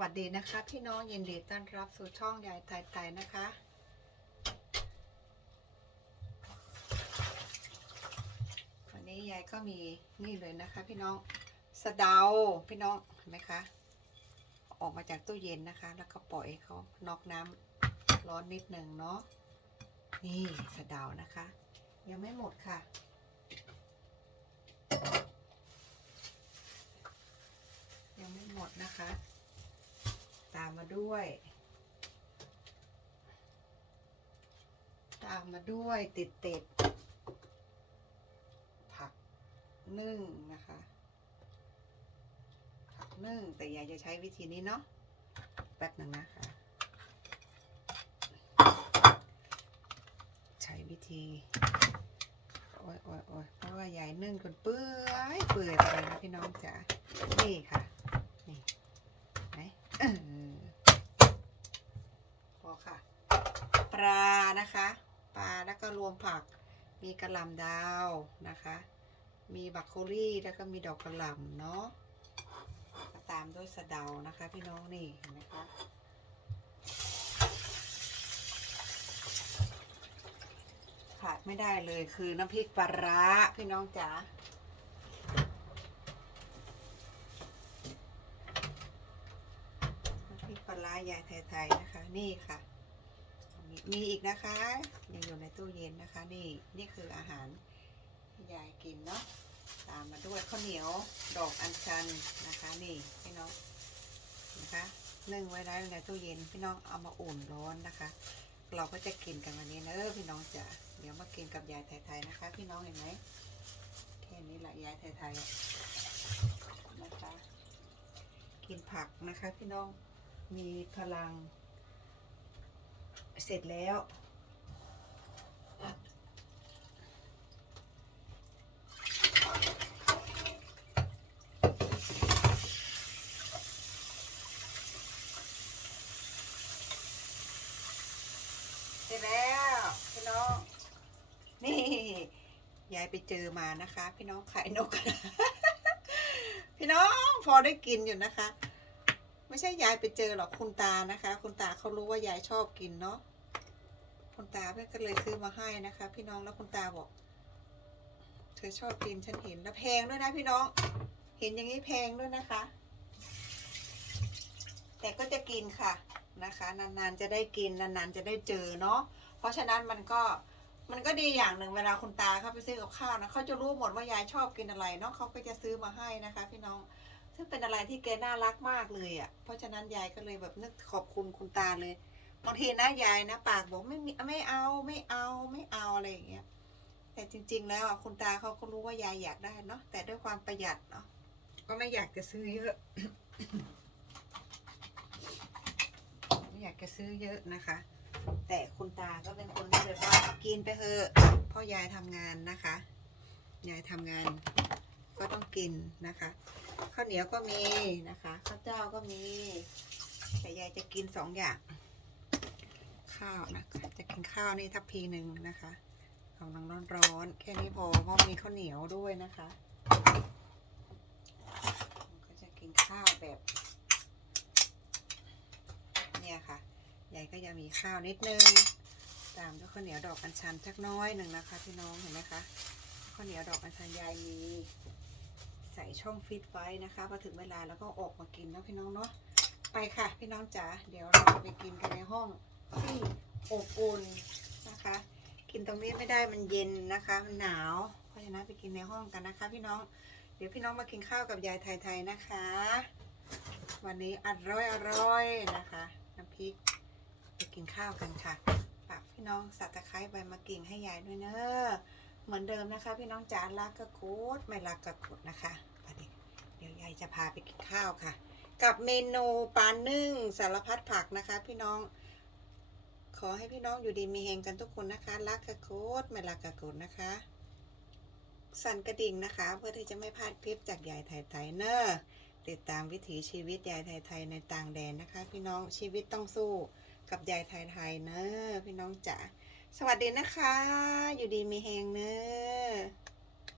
วัสดีนะคะ พี่น้องยินดีต้อนรับสู่ช่องยายไทยไทยนะคะ วันนี้ยายก็มีนี่เลยนะคะ พี่น้องสะเดาพี่น้องเห็นไหมคะ ออกมาจากตู้เย็นนะคะ แล้วก็ปล่อยเขานอกน้ำร้อนนิดหนึ่งเนาะนี่สะเดานะคะ ยังไม่หมดค่ะยังไม่หมดนะคะ ตามมาด้วย ตามมาด้วยติดติดๆผักนึ่งนะคะ ผักนึ่งแต่ยายจะใช้วิธีนี้เนาะแป๊บหนึ่งนะคะ ใช้วิธีโอ้ยโอ้ยโอ้ยเพราะว่ายายนึ่งจนเปื่อยเปื่อยไปเลยนะพี่น้องจ๋านี่ค่ะ นี่ไหนเออพอค่ะ ปลานะคะ ปลาแล้วก็รวมผัก มีกระหล่ำดาวนะคะ มีบักโคลี่แล้วก็มีดอกกระหล่ำเนาะตามด้วยสะเดานะคะพี่น้องนี่เห็นไหมคะขาดไม่ได้เลยคือน้ำพริกปลาร้าพี่น้องจ๋าน้ำพริกปลาร้ายายไทยๆนะคะ นี่ค่ะ มีอีกนะคะยังอยู่ในตู้เย็นนะคะ นี่นี่คืออาหารยายกินเนาะตามมาด้วยข้าวเหนียวดอกอัญชันนะคะ นี่พี่น้องนะคะนึ่งไว้ได้ในตู้เย็นพี่น้องเอามาอุ่นร้อนนะคะ เราก็จะกินกันวันนี้นะเออพี่น้องจ๋าเดี๋ยวมากินกับยายไทยๆนะคะ พี่น้องเห็นไหมแค่นี้แหละยายไทยๆนะคะ กินผักนะคะ พี่น้องมีพลัง เสร็จแล้ว เสร็จแล้วพี่น้อง นี่ยายไปเจอมานะคะ พี่น้องไข่นกกระพี่น้องพอได้กินอยู่นะคะ ไม่ใช่ยายไปเจอหรอกคุณตานะคะ คุณตาเขารู้ว่ายายชอบกินเนาะ คุณตาเพื่อนก็เลยซื้อมาให้นะคะ พี่น้องแล้วคุณตาบอก เธอชอบกินฉันเห็นแล้วแพงด้วยนะพี่น้อง เห็นอย่างนี้แพงด้วยนะคะ แต่ก็จะกินค่ะนะคะ นานๆจะได้กินนานๆจะได้เจอเนาะเพราะฉะนั้นมันก็มันก็ดีอย่างหนึ่งเวลาคุณตาเขาไปซื้อกับข้าวนะเขาจะรู้หมดว่ายายชอบกินอะไรเนาะเขาก็จะซื้อมาให้นะคะ พี่น้องซึ่งเป็นอะไรที่แกน่ารักมากเลยอะ่ะเพราะฉะนั้นยายก็เลยแบบนึกขอบคุณคุณตาเลย บางทีนะยายนะ ปากบอกไม่มีไม่เอาไม่เอาไม่เอาอะไรอย่างเงี้ยแต่จริง ๆ แล้วอะคุณตาเขาก็รู้ว่ายายอยากได้เนาะแต่ด้วยความประหยัดเนาะก็ไม่อยากจะซื้อเยอะไม่อยากจะซื้อเยอะนะคะ แต่คุณตาก็เป็นคนที่แบบว่ากินไปเถอะเพ่อยายทำงานนะคะยายทำงานก็ต้องกินนะคะข้าวเหนียวก็มีนะคะข้าวเจ้าก็มี แต่ยายจะกินสองอย่าง ข้าวนะคะจะกินข้าวนี่ทัพพีหนึ่งนะคะกำลังร้อนๆแค่นี้พอเพราะมีข้าวเหนียวด้วยนะคะก็จะกินข้าวแบบ เนี่ยค่ะยายก็จะมีข้าวนิดนึง ตามด้วยข้าวเหนียวดอกอัญชันสักน้อยหนึ่งนะคะพี่น้องเห็นไหมคะข้าวเหนียวดอกอัญชันยายมีใส่ช่องฟิตไว้นะคะพอถึงเวลาแล้วก็ออกมากินนะพี่น้องเนาะไปค่ะ พี่น้องจ๋าเดี๋ยวเราไปกินกันในห้อง ที่อบอุ่นนะคะ กินตรงนี้ไม่ได้มันเย็นนะคะ มันหนาว เพราะฉะนั้นไปกินในห้องกันนะคะ พี่น้อง เดี๋ยวพี่น้องมากินข้าวกับยายไทยๆนะคะ วันนี้อร่อยอร่อยนะคะ น้ำพริกไปกินข้าวกันค่ะฝากพี่น้องสับตะไคร้ใบมะกิ่งให้ยายด้วยเนอะเหมือนเดิมนะคะ พี่น้องจ๋ารักก็กดไม่รักก็กดนะคะไปดิเดี๋ยวยายจะพาไปกินข้าวค่ะ กับเมนูปลานึ่งสารพัดผักนะคะ พี่น้อง อให้พี่น้องอยู่ดีมีเฮงกันทุกคนนะคะรักกระโคดไม่รักกระโคดนะคะ สั่นกระดิ่งนะคะ เพื่อที่จะไม่พลาดคลิปจากยายไทยไทยเนอร์ติดตามวิถีชีวิตยายไทยไทยในต่างแดนนะคะ พี่น้องชีวิตต้องสู้กับยายไทยไทยเนอร์พี่น้องจ๋าสวัสดีนะคะ อยู่ดีมีเฮงเนอร์